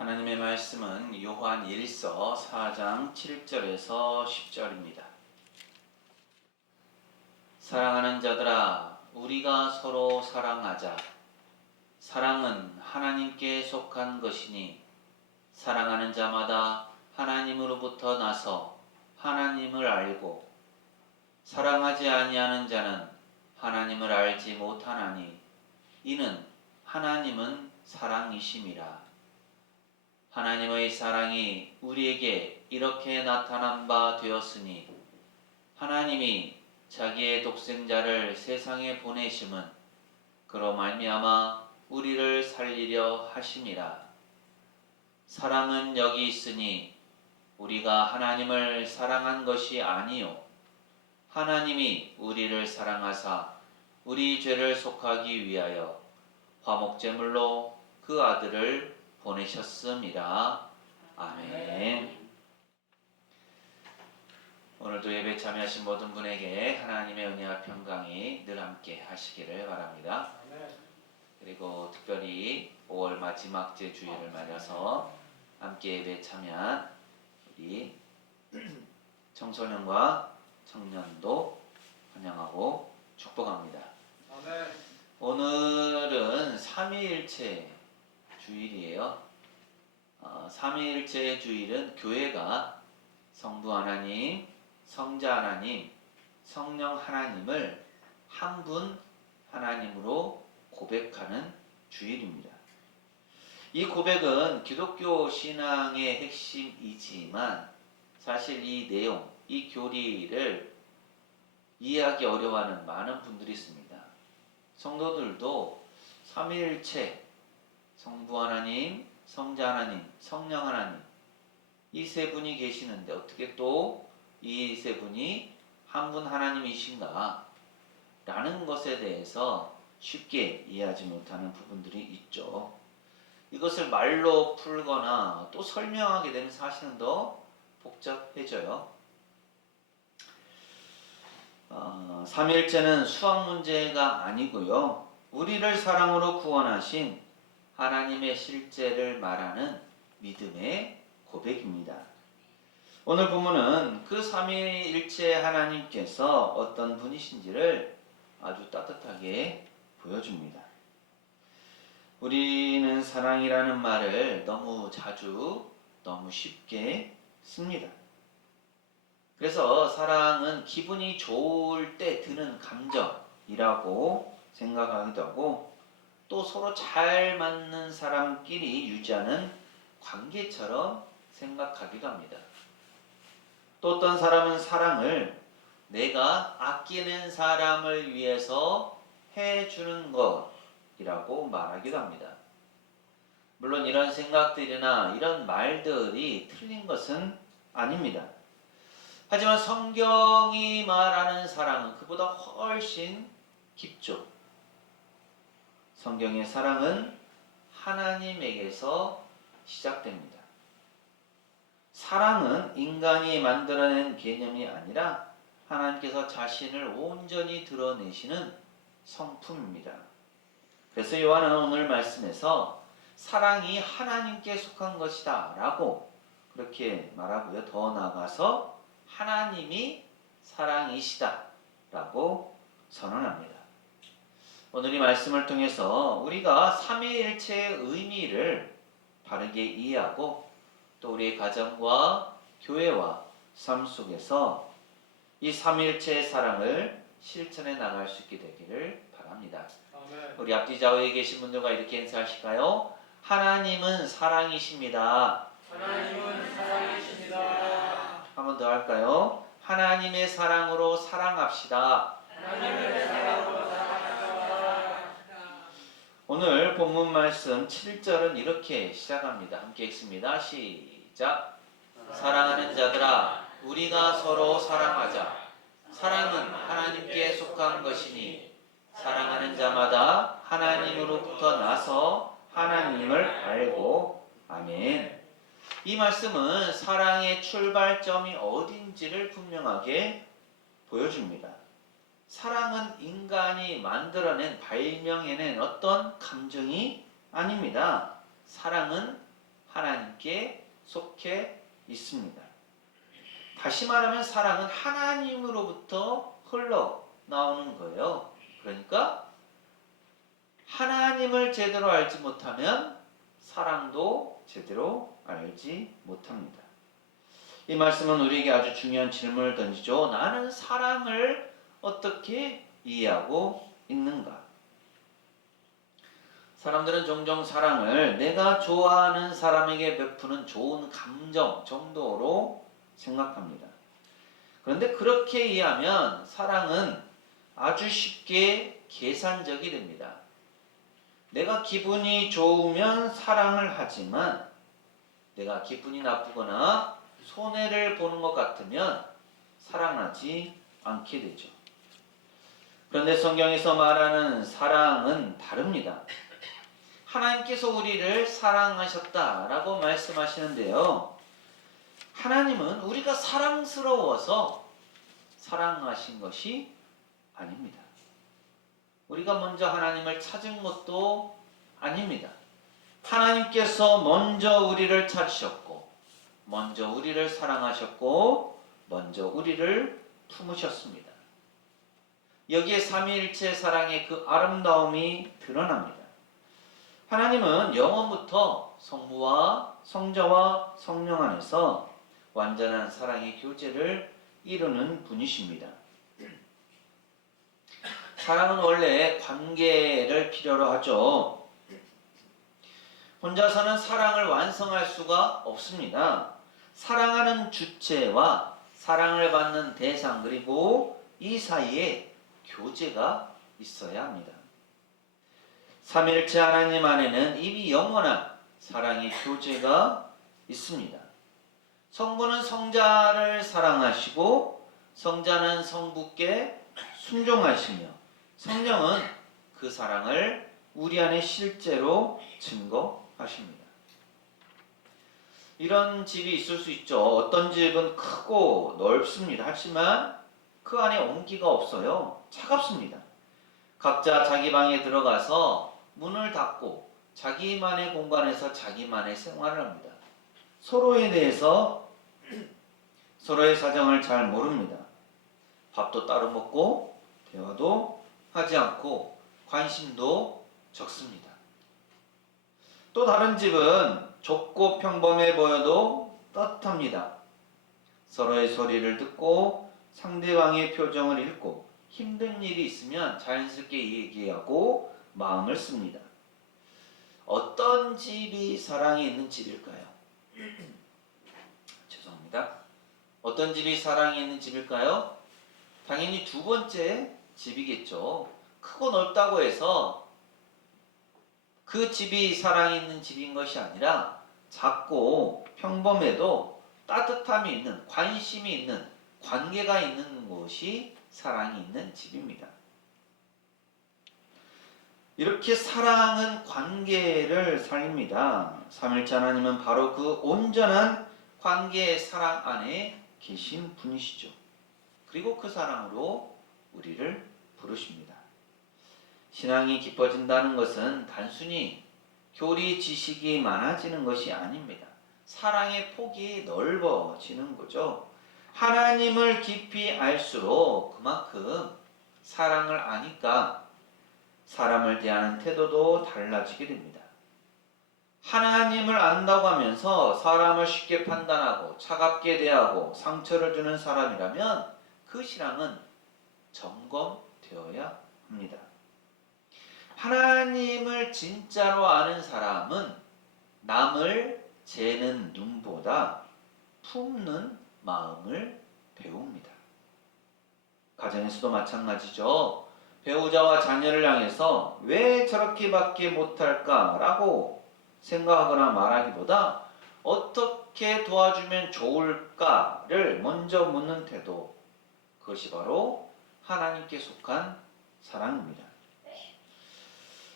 하나님의 말씀은 요한 1서 4장 7절에서 10절입니다. 사랑하는 자들아, 우리가 서로 사랑하자. 사랑은 하나님께 속한 것이니 사랑하는 자마다 하나님으로부터 나서 하나님을 알고 사랑하지 아니하는 자는 하나님을 알지 못하나니 이는 하나님은 사랑이심이라. 하나님의 사랑이 우리에게 이렇게 나타난 바 되었으니 하나님이 자기의 독생자를 세상에 보내심은 그로 말미암아 우리를 살리려 하심이라. 사랑은 여기 있으니 우리가 하나님을 사랑한 것이 아니요 하나님이 우리를 사랑하사 우리 죄를 속하기 위하여 화목제물로 그 아들을 보내셨음이라. 아멘. 오늘도 예배 참여하신 모든 분에게 하나님의 은혜와 평강이 늘 함께 하시기를 바랍니다. 그리고 특별히 5월 마지막 제 주일을 맞아서 함께 예배 참여한 우리 청소년과 청년도 환영하고 축복합니다. 오늘은 삼위일체 주일이에요. 삼위일체 주일은 교회가 성부 하나님, 성자 하나님, 성령 하나님을 한 분 하나님으로 고백하는 주일입니다. 이 고백은 기독교 신앙의 핵심이지만 사실 이 내용, 이 교리를 이해하기 어려워하는 많은 분들이 있습니다. 성도들도 삼위일체, 성부 하나님, 성자 하나님, 성령 하나님 이 세 분이 계시는데 어떻게 또 이 세 분이 한 분 하나님이신가? 라는 것에 대해서 쉽게 이해하지 못하는 부분들이 있죠. 이것을 말로 풀거나 또 설명하게 되면 사실은 더 복잡해져요. 삼위일체는 수학 문제가 아니고요. 우리를 사랑으로 구원하신 하나님의 실제를 말하는 믿음의 고백입니다. 오늘 본문은 그 삼위일체 하나님께서 어떤 분이신지를 아주 따뜻하게 보여줍니다. 우리는 사랑이라는 말을 너무 자주, 너무 쉽게 씁니다. 그래서 사랑은 기분이 좋을 때 드는 감정이라고 생각하기도 하고 또 서로 잘 맞는 사람끼리 유지하는 관계처럼 생각하기도 합니다. 또 어떤 사람은 사랑을 내가 아끼는 사람을 위해서 해주는 것이라고 말하기도 합니다. 물론 이런 생각들이나 이런 말들이 틀린 것은 아닙니다. 하지만 성경이 말하는 사랑은 그보다 훨씬 깊죠. 성경의 사랑은 하나님에게서 시작됩니다. 사랑은 인간이 만들어낸 개념이 아니라 하나님께서 자신을 온전히 드러내시는 성품입니다. 그래서 요한은 오늘 말씀에서 사랑이 하나님께 속한 것이다 라고 그렇게 말하고요. 더 나아가서 하나님이 사랑이시다 라고 선언합니다. 오늘 이 말씀을 통해서 우리가 삼위일체의 의미를 바르게 이해하고 또 우리의 가정과 교회와 삶 속에서 이 삼위일체의 사랑을 실천해 나갈 수 있게 되기를 바랍니다. 아멘. 우리 앞뒤 좌우에 계신 분들과 이렇게 인사하실까요? 하나님은 사랑이십니다. 하나님은 사랑이십니다. 한 번 더 할까요? 하나님의 사랑으로 사랑합시다. 하나님의 사랑으로 사랑합시다. 오늘 본문 말씀 7절은 이렇게 시작합니다. 함께 읽습니다. 시작. 사랑하는 자들아, 우리가 서로 사랑하자. 사랑은 하나님께 속한 것이니 사랑하는 자마다 하나님으로부터 나서 하나님을 알고. 아멘. 이 말씀은 사랑의 출발점이 어딘지를 분명하게 보여줍니다. 사랑은 인간이 만들어낸, 발명해낸 어떤 감정이 아닙니다. 사랑은 하나님께 속해 있습니다. 다시 말하면 사랑은 하나님으로부터 흘러나오는 거예요. 그러니까 하나님을 제대로 알지 못하면 사랑도 제대로 알지 못합니다. 이 말씀은 우리에게 아주 중요한 질문을 던지죠. 나는 사랑을 어떻게 이해하고 있는가? 사람들은 종종 사랑을 내가 좋아하는 사람에게 베푸는 좋은 감정 정도로 생각합니다. 그런데 그렇게 이해하면 사랑은 아주 쉽게 계산적이 됩니다. 내가 기분이 좋으면 사랑을 하지만 내가 기분이 나쁘거나 손해를 보는 것 같으면 사랑하지 않게 되죠. 그런데 성경에서 말하는 사랑은 다릅니다. 하나님께서 우리를 사랑하셨다라고 말씀하시는데요. 하나님은 우리가 사랑스러워서 사랑하신 것이 아닙니다. 우리가 먼저 하나님을 찾은 것도 아닙니다. 하나님께서 먼저 우리를 찾으셨고, 먼저 우리를 사랑하셨고, 먼저 우리를 품으셨습니다. 여기에 삼위일체 사랑의 그 아름다움이 드러납니다. 하나님은 영원부터 성부와 성자와 성령 안에서 완전한 사랑의 교제를 이루는 분이십니다. 사랑은 원래 관계를 필요로 하죠. 혼자서는 사랑을 완성할 수가 없습니다. 사랑하는 주체와 사랑을 받는 대상 그리고 이 사이에 교제가 있어야 합니다. 삼위일체 하나님 안에는 이미 영원한 사랑의 교제가 있습니다. 성부는 성자를 사랑하시고 성자는 성부께 순종하시며 성령은 그 사랑을 우리 안에 실제로 증거하십니다. 이런 집이 있을 수 있죠. 어떤 집은 크고 넓습니다. 하지만 그 안에 온기가 없어요. 차갑습니다. 각자 자기 방에 들어가서 문을 닫고 자기만의 공간에서 자기만의 생활을 합니다. 서로에 대해서 서로의 사정을 잘 모릅니다. 밥도 따로 먹고 대화도 하지 않고 관심도 적습니다. 또 다른 집은 좁고 평범해 보여도 따뜻합니다. 서로의 소리를 듣고 상대방의 표정을 읽고 힘든 일이 있으면 자연스럽게 얘기하고 마음을 씁니다. 어떤 집이 사랑이 있는 집일까요? 죄송합니다. 어떤 집이 사랑이 있는 집일까요? 당연히 두 번째 집이겠죠. 크고 넓다고 해서 그 집이 사랑이 있는 집인 것이 아니라 작고 평범해도 따뜻함이 있는, 관심이 있는, 관계가 있는 곳이 사랑이 있는 집입니다. 이렇게 사랑은 관계를 살립니다. 삼위일체 하나님은 바로 그 온전한 관계의 사랑 안에 계신 분이시죠. 그리고 그 사랑으로 우리를 부르십니다. 신앙이 깊어진다는 것은 단순히 교리 지식이 많아지는 것이 아닙니다. 사랑의 폭이 넓어지는 거죠. 하나님을 깊이 알수록 그만큼 사랑을 아니까 사람을 대하는 태도도 달라지게 됩니다. 하나님을 안다고 하면서 사람을 쉽게 판단하고 차갑게 대하고 상처를 주는 사람이라면 그 신앙은 점검되어야 합니다. 하나님을 진짜로 아는 사람은 남을 재는 눈보다 품는 마음을 배웁니다. 가정에서도 마찬가지죠. 배우자와 자녀를 향해서 왜 저렇게밖에 못할까라고 생각하거나 말하기보다 어떻게 도와주면 좋을까를 먼저 묻는 태도, 그것이 바로 하나님께 속한 사랑입니다.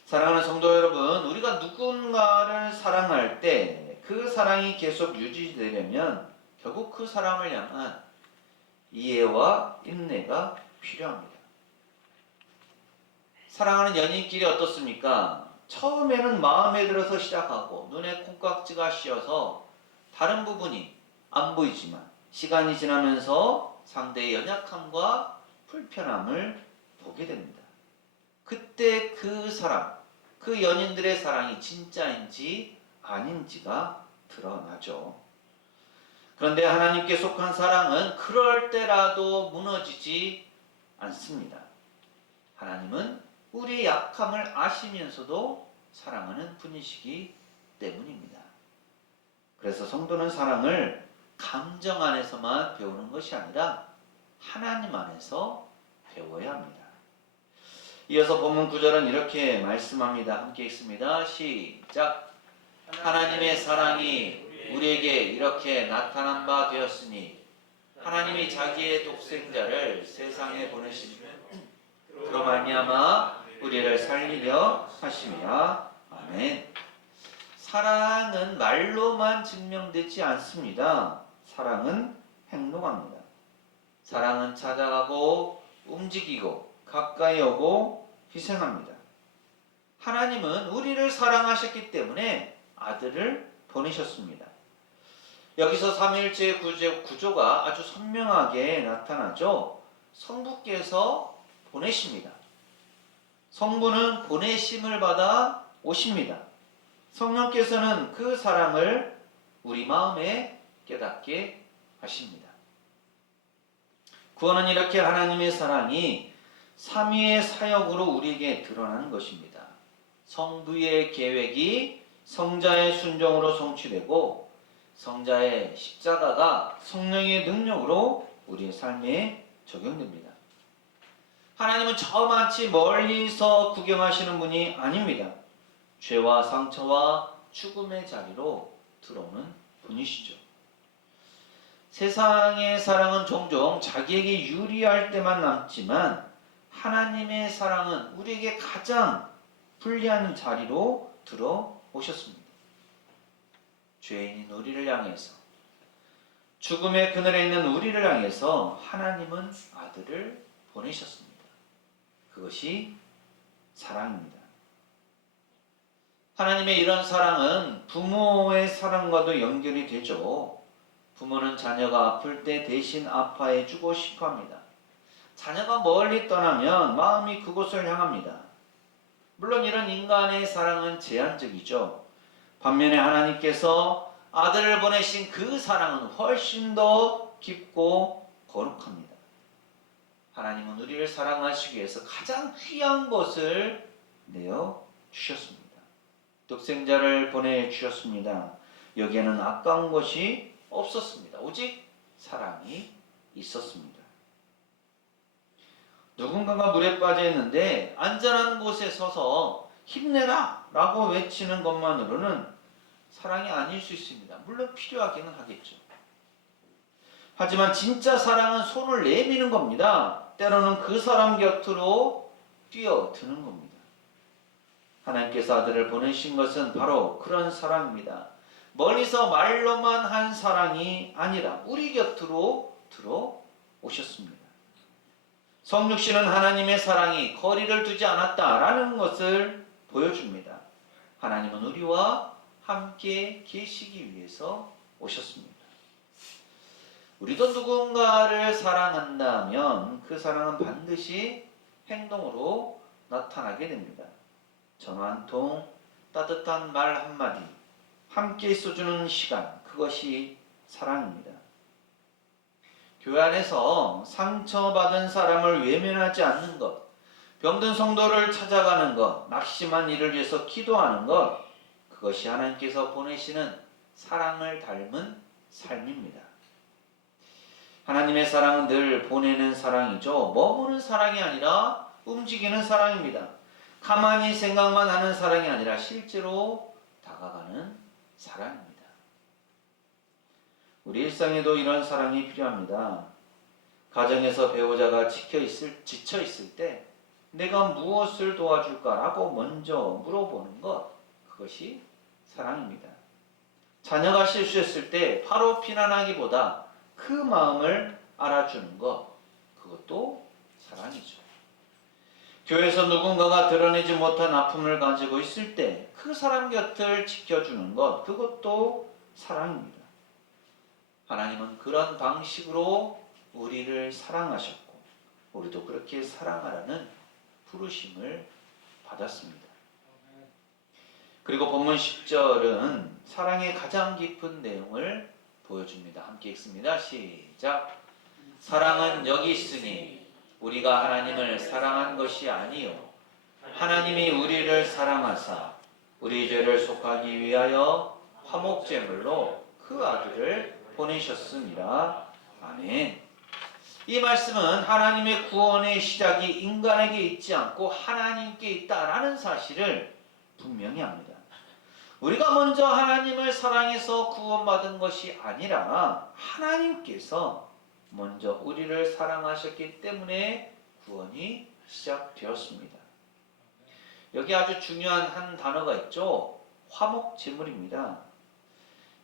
사랑하는 성도 여러분, 우리가 누군가를 사랑할 때 그 사랑이 계속 유지되려면 결국 그 사람을 향한 이해와 인내가 필요합니다. 사랑하는 연인끼리 어떻습니까? 처음에는 마음에 들어서 시작하고 눈에 콩깍지가 씌어서 다른 부분이 안 보이지만 시간이 지나면서 상대의 연약함과 불편함을 보게 됩니다. 그때 그 사랑, 그 연인들의 사랑이 진짜인지 아닌지가 드러나죠. 그런데 하나님께 속한 사랑은 그럴 때라도 무너지지 않습니다. 하나님은 우리의 약함을 아시면서도 사랑하는 분이시기 때문입니다. 그래서 성도는 사랑을 감정 안에서만 배우는 것이 아니라 하나님 안에서 배워야 합니다. 이어서 본문 9절은 이렇게 말씀합니다. 함께 읽습니다. 시작. 하나님의 사랑이 우리에게 이렇게 나타난 바 되었으니 하나님이 자기의 독생자를 세상에 보내시며 그로 말미암아 우리를 살리려 하심이라. 아멘. 사랑은 말로만 증명되지 않습니다. 사랑은 행동합니다. 사랑은 찾아가고 움직이고 가까이 오고 희생합니다. 하나님은 우리를 사랑하셨기 때문에 아들을 보내셨습니다. 여기서 삼위일체의 구조가 아주 선명하게 나타나죠. 성부께서 보내십니다. 성부는 보내심을 받아 오십니다. 성령께서는 그 사랑을 우리 마음에 깨닫게 하십니다. 구원은 이렇게 하나님의 사랑이 삼위의 사역으로 우리에게 드러나는 것입니다. 성부의 계획이 성자의 순종으로 성취되고 성자의 십자가가 성령의 능력으로 우리의 삶에 적용됩니다. 하나님은 저만치 멀리서 구경하시는 분이 아닙니다. 죄와 상처와 죽음의 자리로 들어오는 분이시죠. 세상의 사랑은 종종 자기에게 유리할 때만 남지만 하나님의 사랑은 우리에게 가장 불리한 자리로 들어오셨습니다. 죄인인 우리를 향해서, 죽음의 그늘에 있는 우리를 향해서 하나님은 아들을 보내셨습니다. 그것이 사랑입니다. 하나님의 이런 사랑은 부모의 사랑과도 연결이 되죠. 부모는 자녀가 아플 때 대신 아파해 주고 싶어 합니다. 자녀가 멀리 떠나면 마음이 그곳을 향합니다. 물론 이런 인간의 사랑은 제한적이죠. 반면에 하나님께서 아들을 보내신 그 사랑은 훨씬 더 깊고 거룩합니다. 하나님은 우리를 사랑하시기 위해서 가장 귀한 것을 내어 주셨습니다. 독생자를 보내주셨습니다. 여기에는 아까운 것이 없었습니다. 오직 사랑이 있었습니다. 누군가가 물에 빠져 있는데 안전한 곳에 서서 힘내라 라고 외치는 것만으로는 사랑이 아닐 수 있습니다. 물론 필요하기는 하겠죠. 하지만 진짜 사랑은 손을 내미는 겁니다. 때로는 그 사람 곁으로 뛰어드는 겁니다. 하나님께서 아들을 보내신 것은 바로 그런 사랑입니다. 멀리서 말로만 한 사랑이 아니라 우리 곁으로 들어오셨습니다. 성육신은 하나님의 사랑이 거리를 두지 않았다라는 것을 보여줍니다. 하나님은 우리와 함께 계시기 위해서 오셨습니다. 우리도 누군가를 사랑한다면 그 사랑은 반드시 행동으로 나타나게 됩니다. 전화 한 통, 따뜻한 말 한마디, 함께 있어주는 시간, 그것이 사랑입니다. 교회 안에서 상처받은 사람을 외면하지 않는 것, 병든 성도를 찾아가는 것, 낙심한 이를 위해서 기도하는 것, 그것이 하나님께서 보내시는 사랑을 닮은 삶입니다. 하나님의 사랑은 늘 보내는 사랑이죠. 머무는 사랑이 아니라 움직이는 사랑입니다. 가만히 생각만 하는 사랑이 아니라 실제로 다가가는 사랑입니다. 우리 일상에도 이런 사랑이 필요합니다. 가정에서 배우자가 지쳐 있을 때 내가 무엇을 도와줄까라고 먼저 물어보는 것, 그것이 사랑입니다. 자녀가 실수했을 때 바로 비난하기보다 그 마음을 알아주는 것, 그것도 사랑이죠. 교회에서 누군가가 드러내지 못한 아픔을 가지고 있을 때 그 사람 곁을 지켜주는 것, 그것도 사랑입니다. 하나님은 그런 방식으로 우리를 사랑하셨고 우리도 그렇게 사랑하라는 부르심을 받았습니다. 그리고 본문 10절은 사랑의 가장 깊은 내용을 보여줍니다. 함께 읽습니다. 시작. 사랑은 여기 있으니 우리가 하나님을 사랑한 것이 아니요 하나님이 우리를 사랑하사 우리 죄를 속하기 위하여 화목제물로 그 아들을 보내셨습니다. 아멘. 이 말씀은 하나님의 구원의 시작이 인간에게 있지 않고 하나님께 있다라는 사실을 분명히 합니다. 우리가 먼저 하나님을 사랑해서 구원받은 것이 아니라 하나님께서 먼저 우리를 사랑하셨기 때문에 구원이 시작되었습니다. 여기 아주 중요한 한 단어가 있죠. 화목제물입니다.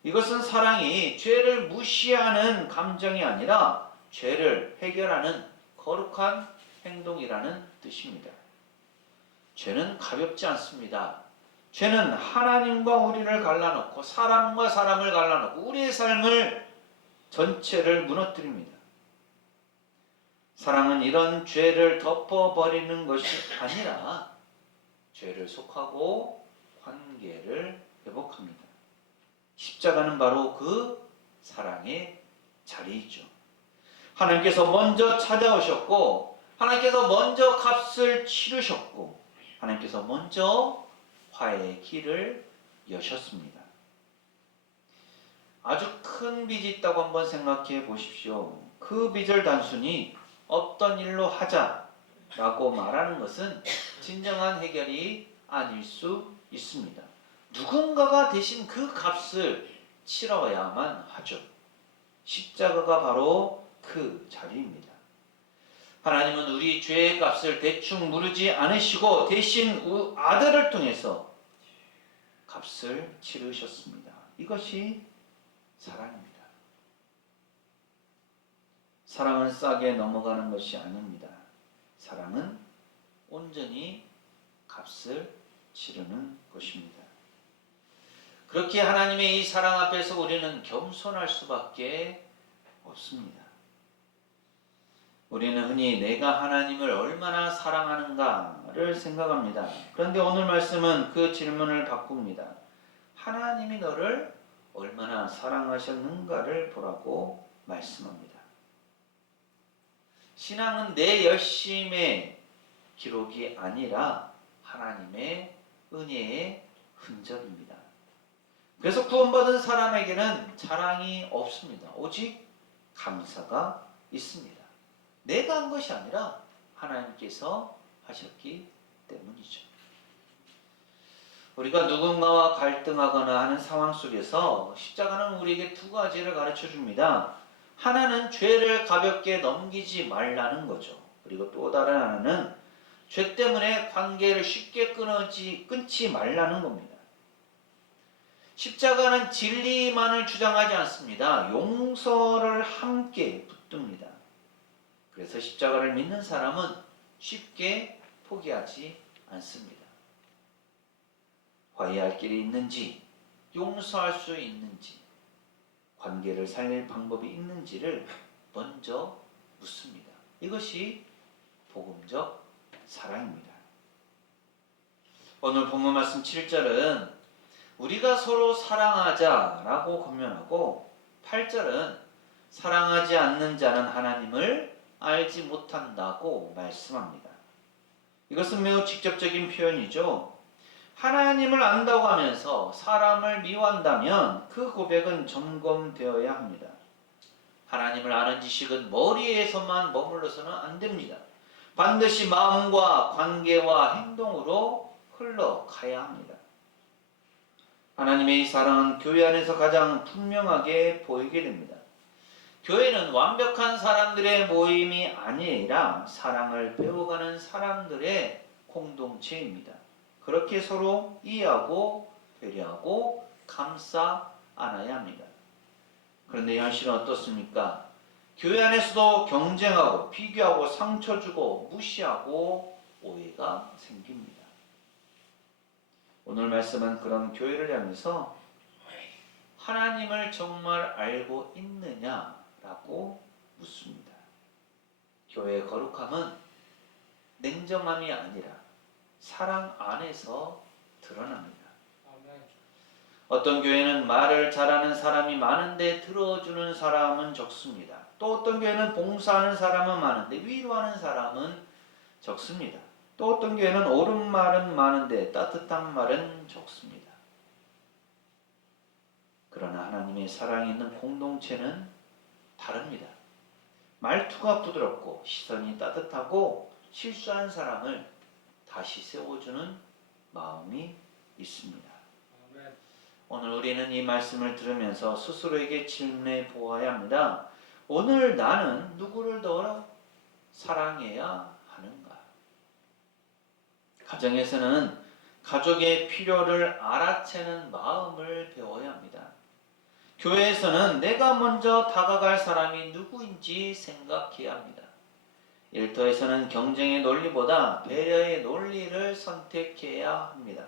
이것은 사랑이 죄를 무시하는 감정이 아니라 죄를 해결하는 거룩한 행동이라는 뜻입니다. 죄는 가볍지 않습니다. 죄는 하나님과 우리를 갈라놓고 사람과 사람을 갈라놓고 우리의 삶을 전체를 무너뜨립니다. 사랑은 이런 죄를 덮어버리는 것이 아니라 죄를 속하고 관계를 회복합니다. 십자가는 바로 그 사랑의 자리이죠. 하나님께서 먼저 찾아오셨고 하나님께서 먼저 값을 치르셨고 하나님께서 먼저 화해의 길을 여셨습니다. 아주 큰 빚이 있다고 한번 생각해 보십시오. 그 빚을 단순히 없던 일로 하자라고 말하는 것은 진정한 해결이 아닐 수 있습니다. 누군가가 대신 그 값을 치러야만 하죠. 십자가가 바로 그 자리입니다. 하나님은 우리 죄의 값을 대충 무르지 않으시고 대신 아들을 통해서 값을 치르셨습니다. 이것이 사랑입니다. 사랑은 싸게 넘어가는 것이 아닙니다. 사랑은 온전히 값을 치르는 것입니다. 그렇게 하나님의 이 사랑 앞에서 우리는 겸손할 수밖에 없습니다. 우리는 흔히 내가 하나님을 얼마나 사랑하는가를 생각합니다. 그런데 오늘 말씀은 그 질문을 바꿉니다. 하나님이 너를 얼마나 사랑하셨는가를 보라고 말씀합니다. 신앙은 내 열심의 기록이 아니라 하나님의 은혜의 흔적입니다. 그래서 구원받은 사람에게는 자랑이 없습니다. 오직 감사가 있습니다. 내가 한 것이 아니라 하나님께서 하셨기 때문이죠. 우리가 누군가와 갈등하거나 하는 상황 속에서 십자가는 우리에게 두 가지를 가르쳐 줍니다. 하나는 죄를 가볍게 넘기지 말라는 거죠. 그리고 또 다른 하나는 죄 때문에 관계를 쉽게 끊지 말라는 겁니다. 십자가는 진리만을 주장하지 않습니다. 용서를 함께 붙듭니다. 그래서 십자가를 믿는 사람은 쉽게 포기하지 않습니다. 화해할 길이 있는지, 용서할 수 있는지, 관계를 살릴 방법이 있는지를 먼저 묻습니다. 이것이 복음적 사랑입니다. 오늘 본문 말씀 7절은 우리가 서로 사랑하자라고 권면하고 8절은 사랑하지 않는 자는 하나님을 알지 못한다고 말씀합니다. 이것은 매우 직접적인 표현이죠. 하나님을 안다고 하면서 사람을 미워한다면 그 고백은 점검되어야 합니다. 하나님을 아는 지식은 머리에서만 머물러서는 안 됩니다. 반드시 마음과 관계와 행동으로 흘러가야 합니다. 하나님의 이 사랑은 교회 안에서 가장 분명하게 보이게 됩니다. 교회는 완벽한 사람들의 모임이 아니라 사랑을 배워가는 사람들의 공동체입니다. 그렇게 서로 이해하고 배려하고 감싸 안아야 합니다. 그런데 현실은 어떻습니까? 교회 안에서도 경쟁하고 비교하고 상처 주고 무시하고 오해가 생깁니다. 오늘 말씀은 그런 교회를 향해서 하나님을 정말 알고 있느냐라고 묻습니다. 교회의 거룩함은 냉정함이 아니라 사랑 안에서 드러납니다. 어떤 교회는 말을 잘하는 사람이 많은데 들어주는 사람은 적습니다. 또 어떤 교회는 봉사하는 사람은 많은데 위로하는 사람은 적습니다. 또 어떤 교회는 옳은 말은 많은데 따뜻한 말은 적습니다. 그러나 하나님의 사랑이 있는 공동체는 다릅니다. 말투가 부드럽고 시선이 따뜻하고 실수한 사람을 다시 세워주는 마음이 있습니다. 오늘 우리는 이 말씀을 들으면서 스스로에게 질문해 보아야 합니다. 오늘 나는 누구를 더 사랑해야 하는가? 가정에서는 가족의 필요를 알아채는 마음을 배워야 합니다. 교회에서는 내가 먼저 다가갈 사람이 누구인지 생각해야 합니다. 일터에서는 경쟁의 논리보다 배려의 논리를 선택해야 합니다.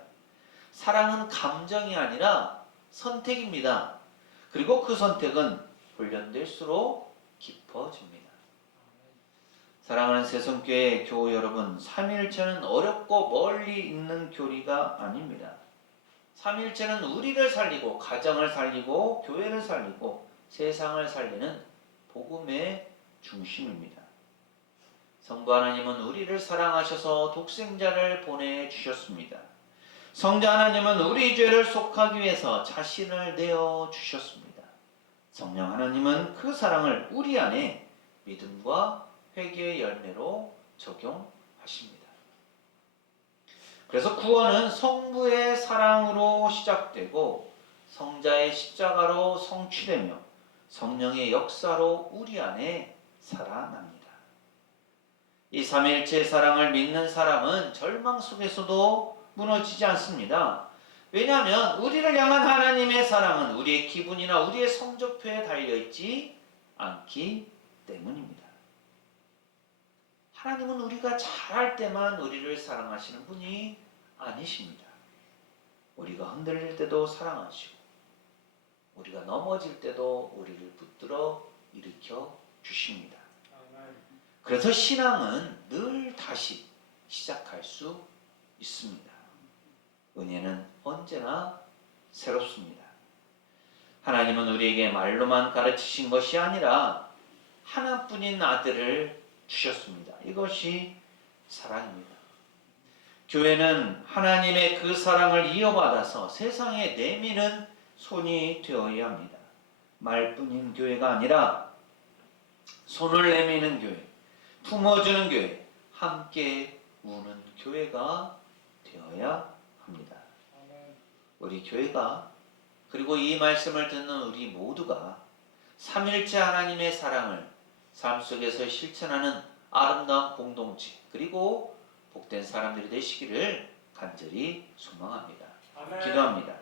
사랑은 감정이 아니라 선택입니다. 그리고 그 선택은 훈련될수록 깊어집니다. 사랑하는 새송교회 교우 여러분, 삼위일체는 어렵고 멀리 있는 교리가 아닙니다. 삼위일체는 우리를 살리고 가정을 살리고 교회를 살리고 세상을 살리는 복음의 중심입니다. 성부 하나님은 우리를 사랑하셔서 독생자를 보내주셨습니다. 성자 하나님은 우리 죄를 속하기 위해서 자신을 내어주셨습니다. 성령 하나님은 그 사랑을 우리 안에 믿음과 회개의 열매로 적용하십니다. 그래서 구원은 성부의 사랑으로 시작되고 성자의 십자가로 성취되며 성령의 역사로 우리 안에 살아납니다. 이 삼위일체의 사랑을 믿는 사람은 절망 속에서도 무너지지 않습니다. 왜냐하면 우리를 향한 하나님의 사랑은 우리의 기분이나 우리의 성적표에 달려있지 않기 때문입니다. 하나님은 우리가 잘할 때만 우리를 사랑하시는 분이 아니십니다. 우리가 흔들릴 때도 사랑하시고 우리가 넘어질 때도 우리를 붙들어 일으켜 주십니다. 그래서 신앙은 늘 다시 시작할 수 있습니다. 은혜는 언제나 새롭습니다. 하나님은 우리에게 말로만 가르치신 것이 아니라 하나뿐인 아들을 주셨습니다. 이것이 사랑입니다. 교회는 하나님의 그 사랑을 이어받아서 세상에 내미는 손이 되어야 합니다. 말뿐인 교회가 아니라 손을 내미는 교회, 품어주는 교회, 함께 우는 교회가 되어야 합니다. 우리 교회가 그리고 이 말씀을 듣는 우리 모두가 삼일체 하나님의 사랑을 삶 속에서 실천하는 아름다운 공동체 그리고 복된 사람들이 되시기를 간절히 소망합니다. 기도합니다.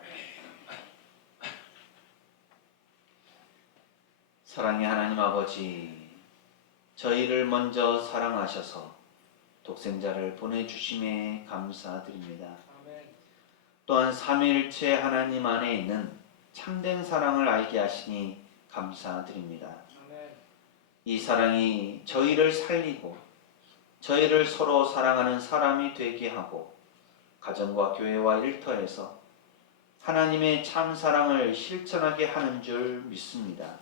사랑의 하나님 아버지, 저희를 먼저 사랑하셔서 독생자를 보내주심에 감사드립니다. 또한 삼위일체 하나님 안에 있는 참된 사랑을 알게 하시니 감사드립니다. 이 사랑이 저희를 살리고 저희를 서로 사랑하는 사람이 되게 하고 가정과 교회와 일터에서 하나님의 참 사랑을 실천하게 하는 줄 믿습니다.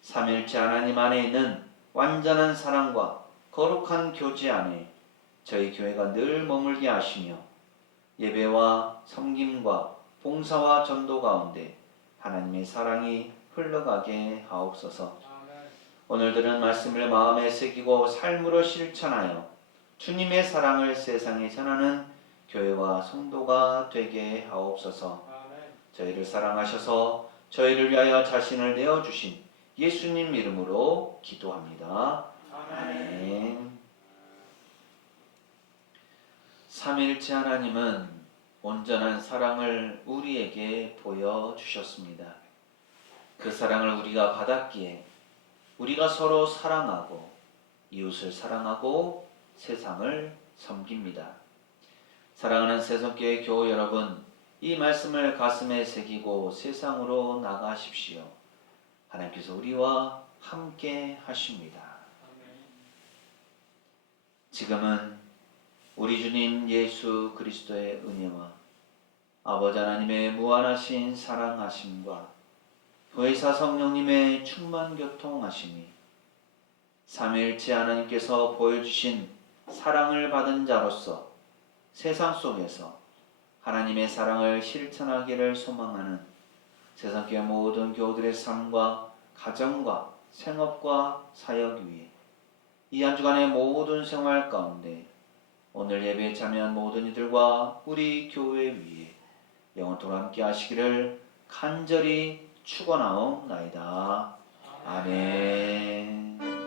삼위일체 하나님 안에 있는 완전한 사랑과 거룩한 교제 안에 저희 교회가 늘 머물게 하시며 예배와 섬김과 봉사와 전도 가운데 하나님의 사랑이 흘러가게 하옵소서. 오늘 들은 말씀을 마음에 새기고 삶으로 실천하여 주님의 사랑을 세상에 전하는 교회와 성도가 되게 하옵소서. 저희를 사랑하셔서 저희를 위하여 자신을 내어주신 예수님 이름으로 기도합니다. 아멘. 삼위일체 하나님은 온전한 사랑을 우리에게 보여주셨습니다. 그 사랑을 우리가 받았기에 우리가 서로 사랑하고 이웃을 사랑하고 세상을 섬깁니다. 사랑하는 새송교회 교우 여러분, 이 말씀을 가슴에 새기고 세상으로 나가십시오. 하나님께서 우리와 함께 하십니다. 지금은 우리 주님 예수 그리스도의 은혜와 아버지 하나님의 무한하신 사랑하심과 교회사 성령님의 충만 교통하심이 삼위일체 하나님께서 보여주신 사랑을 받은 자로서 세상 속에서 하나님의 사랑을 실천하기를 소망하는 세상교회 모든 교우들의 삶과 가정과 생업과 사역 위에 이 한 주간의 모든 생활 가운데 오늘 예배에 참여한 모든 이들과 우리 교회 위에 영원토록 함께 하시기를 간절히 축원하옵나이다. 아멘.